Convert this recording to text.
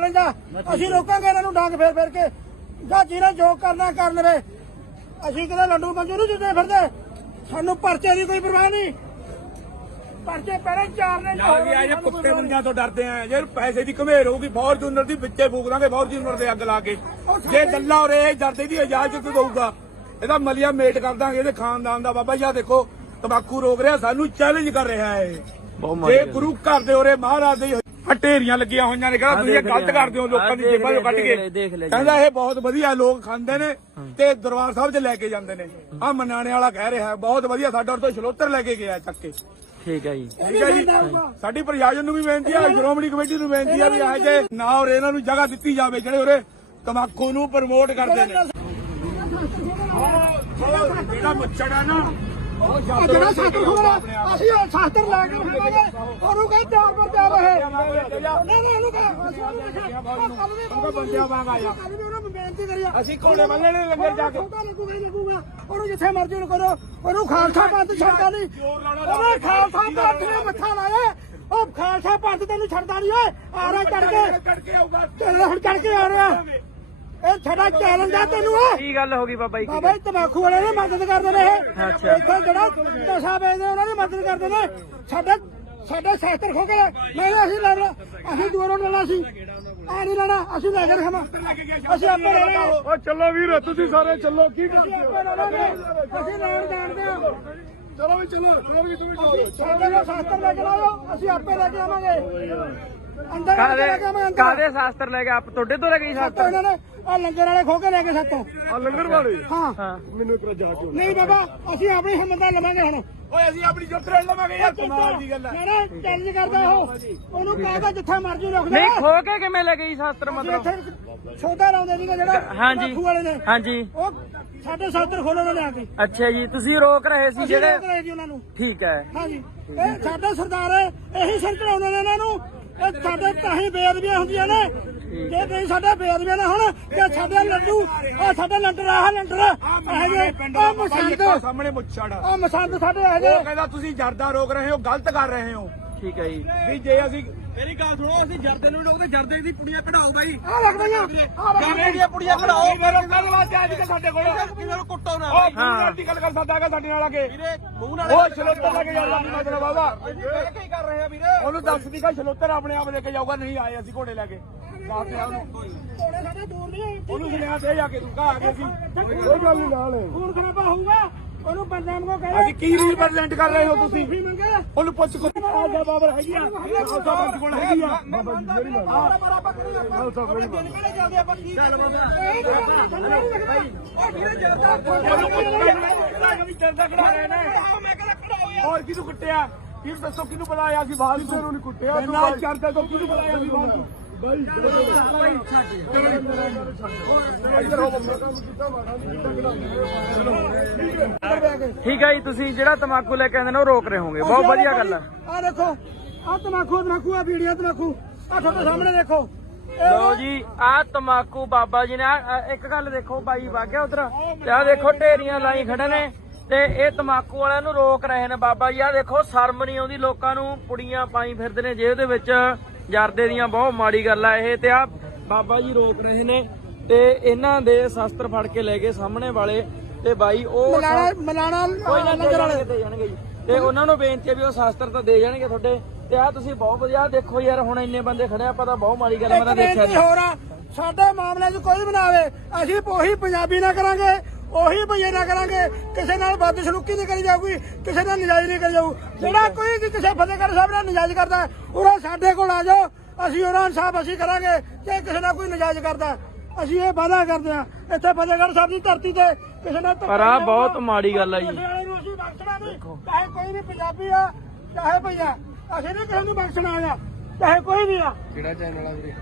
Challenge ਆ ਅਸੀਂ ਰੋਕਾਂਗੇ ਇਹਨਾਂ ਨੂੰ ਡਾਂਗ ਫੇਰ ਫੇਰ ਕੇ। ਜਾਂ ਜਿਹਨੇ ਜੋ ਕਰਨਾ ਕਰ ਲਵੇ ਅਸੀਂ ਕਿਤੇ ਲੰਡੂ ਮੰਜੂ ਨੂੰ ਜਿੱਦੇ ਫਿਰਦੇ। ਸਾਨੂੰ ਪਰਚੇ ਦੀ ਕੋਈ ਪਰਵਾਹ ਨਹੀਂ। ਪਰਚੇ ਪਹਿਲੇ ਚਾਰ ਨੇ ਯਾਰ ਵੀ ਆ ਜੇ ਕੁੱਤੇ ਬੰਦਿਆਂ ਤੋਂ ਡਰਦੇ ਆ। ਜੇ ਪੈਸੇ ਦੀ ਘਮੇਰ ਹੋਊਗੀ ਫੋਰਚੂਨਰ ਦੀ ਵਿੱਚੇ ਫੂਕ ਦਾਂਗੇ ਫੋਰਚੂਨਰ ਦੇ ਅੱਗ ਲਾ ਕੇ। ਜੇ ਗੱਲਾਂ ਔਰ ਇਹ ਡਰਦੇ ਦੀ ਇਜਾਜ਼ਤ ਦਊਗਾ? ਇਹਦਾ ਮਲੀਆ ਮੇਟ ਕਰ ਦਾਂਗੇ ਇਹਦੇ ਖਾਨਦਾਨ ਦਾ। ਬਾਬਾ ਜੀ ਆਹ ਦੇਖੋ ਤੰਬਾਕੂ ਰੋਕ ਰਿਹਾ ਸਾਨੂੰ ਚੈਲੰਜ ਕਰ ਰਿਹਾ ਹੈ ਜੇ ਗੁਰੂ ਘਰ ਦੇ ਉਰੇ ਮਹਾਰਾਜ ਦੇ ਹਟੇਰੀਆਂ ਲੱਗੀਆਂ ਹੋਈਆਂ ਨੇ ਕਹਿੰਦਾ ਤੁਸੀਂ ਇਹ ਗਲਤ ਕਰਦੇ ਹੋ ਲੋਕਾਂ ਦੀ ਜੇਬਾਂ ਚੋਂ ਕੱਢ ਕੇ। ਕਹਿੰਦਾ ਇਹ ਬਹੁਤ ਵਧੀਆ ਲੋਕ ਖਾਂਦੇ ਨੇ ਤੇ ਦਰਬਾਰ ਸਾਹਿਬ 'ਚ ਲੈ ਕੇ ਜਾਂਦੇ ਨੇ। ਆ ਮਨਾਣੇ ਵਾਲਾ ਕਹਿ ਰਿਹਾ ਬਹੁਤ ਵਧੀਆ ਸਾਡਾ ਉਰ ਤੋਂ ਛਲੋਤਰ ਲੈ ਕੇ ਗਿਆ ਚੱਕ ਕੇ। ਠੀਕ ਹੈ ਜੀ। ਠੀਕ ਹੈ ਜੀ। ਸਾਡੀ ਪ੍ਰਸ਼ਾਸਨ ਨੂੰ ਵੀ ਬੇਨਤੀ ਹੈ ਸ਼੍ਰੋਮਣੀ ਕਮੇਟੀ ਨੂੰ ਬੇਨਤੀ ਹੈ ਵੀ ਇਹ ਜੇ ਨਾ ਔਰ ਇਹਨਾਂ ਨੂੰ ਜਗ੍ਹਾ ਦਿੱਤੀ ਜਾਵੇ ਜਿਹੜੇ ਉਰੇ ਤਮਾਕੂ ਨੂੰ ਪ੍ਰਮੋਟ ਕਰਦੇ ਨੇ। ਉਹ ਜਿਹੜਾ ਮੁੱਛੜ ਆ ਨਾ ਆ ਜਿਹੜਾ ਸ਼ਾਸਤਰ ਖੋਲਾ ਅਸੀਂ ਉਹ ਸ਼ਾਸਤਰ ਲੈ ਕੇ ਖਾਵਾਂਗੇ ਉਹਨੂੰ ਕਹੀ ਤਿਆਰ ਪਰ ਤਿਆਰ ਰਹੇ। ਨਹੀਂ ਨਹੀਂ ਇਹਨੂੰ ਕਹ ਕੱਲ ਬੰਦਿਆਂ ਵਾਂਗ ਆਇਆ ਕੱਲ ਬੇਨਤੀ ਕਰੀ ਆ। ਅਸੀਂ ਬੰਨਣੇ ਨੇ ਲੰਗਰ ਜਾ ਕੇ। ਉਹਦਾ ਲੱਗੂਗਾ ਲੱਗੂਗਾ। ਉਹਨੂੰ ਜਿੱਥੇ ਮਰਜ਼ੀ ਨੂੰ ਕਰੋ। ਉਹਨੂੰ ਖਾਲਸਾ ਪੰਥ ਛੱਡਦਾ ਨਹੀਂ। ਉਹਨੇ ਖਾਲਸਾ ਪੰਥ ਨੇ ਮੱਥਾ ਲਾਇਆ। ਉਹ ਖਾਲਸਾ ਪੰਥ ਤੈਨੂੰ ਛੱਡਦਾ ਨਹੀਂ ਓਏ। ਆ ਰਿਹਾ ਚੜ ਕੇ ਕੱਢ ਕੇ ਆਊਗਾ। ਤੇਰੇ ਹੁਣ ਚੜ ਕੇ ਆ ਰਿਹਾ। ਇਹ ਸਾਡਾ ਚੈਲੰਜ ਆ ਤੈਨੂੰ। ਓਏ ਕੀ ਗੱਲ ਹੋ ਗਈ ਬਾਬਾ ਜੀ? ਬਾਬਾ ਜੀ ਤਮਾਕੂ ਵਾਲੇ ਨੇ ਮਦਦ ਕਰਦੇ ਨੇ। ਇਹ ਅੱਛਾ। ਇੱਥੇ ਜਿਹੜਾ ਨਸ਼ਾ ਵੇਚਦੇ ਉਹਨਾਂ ਦੀ ਮਦਦ ਕਰਦੇ ਨੇ। ਸਾਡੇ ਸਾਡੇ ਸ਼ਾਸਤਰ ਖੋ ਕੇ ਲੈ ਨਹੀਂ ਅਸੀਂ ਲੈਣਾ ਅਸੀਂ ਦੂਰੋਂ ਲੈਣਾ ਸੀ। ਆ ਨਹੀਂ ਲੈਣਾ ਅਸੀਂ ਲੈ ਕੇ ਰਖਾਂ ਅਸੀਂ ਆਪੇ ਲੈ ਲਾਂਗੇ ਉਹ ਚੱਲੋ ਵੀਰ ਤੁਸੀਂ ਸਾਰੇ ਚੱਲੋ। ਕੀ ਅਸੀਂ ਆਪੇ ਲੈ ਲਾਂਗੇ। ਅਸੀਂ ਲੈਣ ਜਾਣਦੇ ਆ। ਚਲੋ ਵੀ ਚਲੋ ਚਲੋ ਵੀ ਤੁਸੀਂ ਸਾਡੇ ਦਾ ਸ਼ਾਸਤਰ ਲੈ ਕੇ ਆਓ ਅਸੀਂ ਆਪੇ ਲੈ ਕੇ ਆਵਾਂਗੇ। ਅੰਦਰ ਲੈ ਕਾਦੇ ਕੇ ਆਵਾਂਗੇ ਅੰਦਰ। ਕਾਦੇ ਸ਼ਾਸਤਰ ਲੈ ਕੇ? ਆਪ ਤੁਹਾਡੇ ਤੋਂ ਲੈ ਗਈ ਸਾਤੋਂ ਸ਼ਾਸਤਰ? ਇਹਨਾਂ ਨੇ ਆ ਲੰਗਰ ਵਾਲੇ ਖੋ ਕੇ ਲੈ ਕੇ ਸਾਤੋਂ ਆ ਲੰਗਰ ਵਾਲੇ? ਹਾਂ। ਹਾਂ। ਮੈਨੂੰ ਇੱਕ ਜਾ ਕੇ ਨਹੀਂ ਬਾਬਾ ਅਸੀਂ ਆਪਣੀ ਹਿੰਮਤ ਨਾਲ ਲਵਾਂਗੇ ਹੁਣ। ਓਏ ਅਸੀਂ ਆਪਣੀ ਜੁੱਤ ਰੇਲ ਲਵਾਂਗੇ ਯਾਰ ਕਮਾਲ ਦੀ ਗੱਲ ਹੈ ਨਾ ਚੈਲੰਜ ਕਰਦਾ ਉਹ ਉਹਨੂੰ ਕਹਿੰਦਾ ਜਿੱਥੇ ਮਰਜ਼ੀ ਰੁਕ ਜਾ। ਨਹੀਂ ਖੋ ਕੇ ਕਿਵੇਂ ਲੈ ਗਈ ਸ਼ਾਸਤਰ ਮਤਲਬ? ਛੋਟਾ ਲਾਉਂਦੇ ਸੀਗੇ ਜਿਹੜਾ ਹਾਂਜੀ ਬਾਪੂ ਵਾਲੇ ਨੇ। ਹਾਂਜੀ। ਉਹ ਸਾਡੇ ਸਾਤਰ ਖੋਲਣ ਨੇ ਲਿਆ ਕੇ। ਅੱਛਾ ਜੀ ਤੁਸੀਂ ਰੋਕ ਰਹੇ ਸੀ ਜਿਹੜੇ ਰੋਕ ਰਹੇ ਜੀ ਉਹਨਾਂ ਨੂੰ। ਠੀਕ ਹੈ। ਹਾਂਜੀ। ਇਹ ਸਾਡੇ ਸਰਦਾਰ ਹੈ, ਇਹੀ ਸਿਰ ਚੜਾਉਂਦੇ ਨੇ ਇਹਨਾਂ ਨੂੰ। ਇਹ ਸਾਡੇ ਤਾਂ ਹੀ ਬੇਅਦਬੀਆਂ ਹੁੰਦੀਆਂ ਨੇ। ਜੇ ਨਹੀਂ ਸਾਡੇ ਬੇਅਦਬੀਆਂ ਨਾ ਹੁਣ ਤੇ ਸਾਡੇ ਲੱਡੂ ਆ ਸਾਡੇ ਲੰਡਰ ਆਹ ਲੰਡਰ ਇਹ ਜੇ ਆ ਮਸੰਦ ਸਾਹਮਣੇ ਮੁੱਛੜ। ਆ ਮਸੰਦ ਸਾਡੇ ਇਹ ਜੇ ਉਹ ਕਹਿੰਦਾ ਤੁਸੀਂ ਜਰਦਾ ਰੋਕ ਰਹੇ ਹੋ ਗਲਤ ਕਰ ਰਹੇ ਹੋ। ਠੀਕ ਹੈ ਜੀ। ਵੀ ਜੇ ਅਸੀਂ ਮੇਰੀ ਗੱਲ ਸੁਣੋ ਅਸੀਂ ਜਰਦੇ ਨੂੰ ਰੋਕਦੇ ਜਰਦੇ ਦੀ ਪੁੜੀਆਂ ਕਢਾਓ ਬਾਈ। ਆ ਲੱਗਦੀਆਂ ਆ ਜਰਦੇ ਦੀਆਂ ਪੁੜੀਆਂ ਕਢਾਓ ਮੇਰੇ ਕੱਲ ਵਾਸਤੇ ਅੱਜ ਕੇ ਸਾਡੇ ਕੋਲ। ਨੂੰ ਕੁੱਟੋ ਨਾ ਉਹ ਦੀ ਗੱਲ ਕਰ ਸਕਦਾ ਹੈਗਾ ਸਾਡੇ ਨਾਲ ਆ ਕੇ। ਵੀਰੇ ਮੂੰਹ ਨਾਲ ਉਹ ਛਲੋਤਰ ਲੈ ਕੇ ਜਾਊਗਾ ਨਹੀਂ ਮਤਲਬ ਆਵਾ ਕੀ ਕਰ ਰਹੇ ਆ ਵੀਰੇ? ਉਹਨੂੰ ਦੱਸ ਦੀ ਕਿ ਛਲੋਤਰ ਆਪਣੇ ਆਪ ਲੈ ਕੇ ਜਾਊਗਾ ਨਹੀਂ ਆਏ ਅਸੀਂ ਘੋੜੇ ਲੈ ਕੇ। ਦੱਸ ਦੇ ਉਹਨੂੰ। ਥੋੜੇ ਸਾਡੇ ਦੂਰ ਨਹੀਂ ਉਹਨੂੰ ਸੁਨੇਹਾ ਦੇ ਜਾ ਕੇ ਤੂੰ ਕਾ ਆ ਗਏ ਸੀ। ਕੋਈ ਗੱਲ ਨਹੀਂ ਨਾਲ। ਹੁਣ ਕਿਵੇਂ ਹੋਊਗਾ? ਉਹਨੂੰ ਬੰਦਾਂ ਨੂੰ ਕਹਿੰਦੇ ਅਸੀਂ ਕੀ ਰਿਪਰੈਜ਼ੈਂਟ ਕਰ ਰਹੇ ਹੋ ਤੁਸੀਂ? ਵੀ ਮੰਗੇ ਉਹਨੂੰ ਪੁੱਛ ਕੋ ਆ ਜਾ ਬਾਬਰ ਹੈਗੀ ਆ। ਖਾਲਸਾ ਪੰਥ ਕੋਲ ਹੈਗੀ ਆ। ਬਾਬਾ ਜੀ ਮੇਰੀ ਗੱਲ ਖਾਲਸਾ ਮੇਰੀ ਗੱਲ ਹੋਰ ਕਿਹਨੂੰ ਕੁੱਟਿਆ? ਕੀ ਦੱਸੋ ਕਿਹਨੂੰ ਬੁਲਾਇਆ ਸੀ? ਬਾਹਰ ਨਹੀਂ ਕੁੱਟਿਆ। ਨਾ ਚਰਦਾ ਤੋਂ ਕਿਹਨੂੰ ਬੁਲਾਇਆ ਸੀ ਬਾਹਰ ਤੋਂ? ਠੀਕ ਹੈ ਜੀ ਤੁਸੀਂ ਜਿਹੜਾ ਤਮਾਕੂ ਲੈ ਕੇ ਆਉਂਦੇ ਨੇ ਉਹ ਰੋਕ ਰਹੇ ਹੋਗੇ ਬਹੁਤ ਵਧੀਆ ਗੱਲ ਹੈ ਆ ਦੇਖੋ ਆ ਤਮਾਕੂ ਤਮਾਕੂ ਆ ਵੀਡੀਓ ਤਮਾਕੂ। ਆ ਤੁਹਾਡੇ ਸਾਹਮਣੇ ਦੇਖੋ। ਲੋ ਜੀ ਆ ਤਮਾਕੂ ਬਾਬਾ ਜੀ ਨੇ ਇੱਕ ਗੱਲ ਦੇਖੋ ਬਾਈ ਵਾਗਿਆ ਉਧਰ। ਤੇ ਆ ਦੇਖੋ ਢੇਰੀਆਂ ਲਾਈ ਖੜੇ ਨੇ। ਤੇ ਇਹ ਤਮਾਕੂ ਵਾਲਿਆਂ ਨੂੰ ਰੋਕ ਰਹੇ ਨੇ ਬਾਬਾ ਜੀ। ਆ ਦੇਖੋ ਸ਼ਰਮ ਨਹੀਂ ਆਉਂਦੀ ਲੋਕਾਂ ਨੂੰ ਪੁੜੀਆਂ ਪਾਈ ਫਿਰਦੇ ਨੇ ਜੇਬ ਦੇ ਵਿੱਚ। ਜਰਦੇ ਦੀਆਂ ਬਹੁਤ ਮਾੜੀ ਗੱਲ ਆ ਇਹ ਤੇ ਆ ਬਾਬਾ ਜੀ ਰੋਕ ਰਹੇ ਨੇ ਤੇ ਇਹਨਾਂ ਦੇ ਸ਼ਸਤਰ ਫੜ ਕੇ ਲੈ ਗਏ ਸਾਹਮਣੇ ਵਾਲੇ ਤੇ ਬਾਈ ਉਹ ਮਲਾਣਾ ਮਲਾਣਾ ਕੋਈ ਨਾ ਦੇ ਜਾਣਗੇ ਦੇ ਜਾਣਗੇ ਜੀ। ਤੇ ਉਹਨਾਂ ਨੂੰ ਬੇਨਤੀ ਹੈ ਵੀ ਉਹ ਸ਼ਾਸਤਰ ਤਾਂ ਦੇ ਜਾਣਗੇ ਤੁਹਾਡੇ। ਤੇ ਆ ਤੁਸੀਂ ਬਹੁਤ ਵਧੀਆ ਦੇਖੋ ਯਾਰ ਹੁਣ ਇੰਨੇ ਬੰਦੇ ਖੜੇ ਆ ਪਤਾ ਬਹੁਤ ਮਾੜੀ ਗੱਲ ਮੈਂ ਤਾਂ ਦੇਖਿਆ ਬੇਨਤੀ ਨਹੀਂ ਹੋਰ ਆ ਸਾਡੇ ਮਾਮਲੇ 'ਚ ਕੋਈ ਵੀ ਨਾ ਆਵੇ ਅਸੀਂ ਉਹੀ ਪੰਜਾਬੀ ਨਾ ਕਰਾਂਗੇ। ਉਹੀ ਭਈਏ ਨਾ ਕਰਾਂਗੇ ਕਿਸੇ ਨਾਲ ਬਦਸਲੂਕੀ ਨਹੀਂ ਕਰੀ ਜਾਊਗੀ ਕਿਸੇ ਨਾਲ ਨਜਾਇਜ਼ ਨਹੀਂ ਕਰੀ ਜਾਊ। ਜਿਹੜਾ ਕੋਈ ਵੀ ਕਿਸੇ ਫਤਿਹਗੜ੍ਹ ਸਾਹਿਬ ਨਾਲ ਨਜਾਇਜ਼ ਕਰਦਾ ਉਹ ਸਾਡੇ ਕੋਲ ਆ ਜਾਓ ਅਸੀਂ ਉਹਨਾਂ ਇਨਸਾਫ ਅਸੀਂ ਕਰਾਂਗੇ ਜੇ ਕਿਸੇ ਨਾਲ ਕੋਈ ਨਜਾਇਜ਼ ਕਰਦਾ ਅਸੀਂ ਇਹ ਵਾਅਦਾ ਕਰਦੇ ਆ ਇੱਥੇ ਫਤਿਹਗੜ੍ਹ ਸਾਹਿਬ ਦੀ ਧਰਤੀ ਤੇ ਕਿਸੇ ਨਾਲ ਪਰ ਆ ਬਹੁਤ। ਮਾੜੀ ਗੱਲ ਆ ਜੀ। ਚਾਹੇ ਕੋਈ ਵੀ ਪੰਜਾਬੀ ਆ ਚਾਹੇ ਭਈਆ ਅਸੀਂ ਨਹੀਂ ਕਿਸੇ ਨੂੰ ਬਖਸ਼ਣਾ ਆ ਚਾਹੇ ਕੋਈ ਵੀ ਆ। ਕਿਹੜਾ ਚੈਨਲ ਆ ਵੀਰੇ?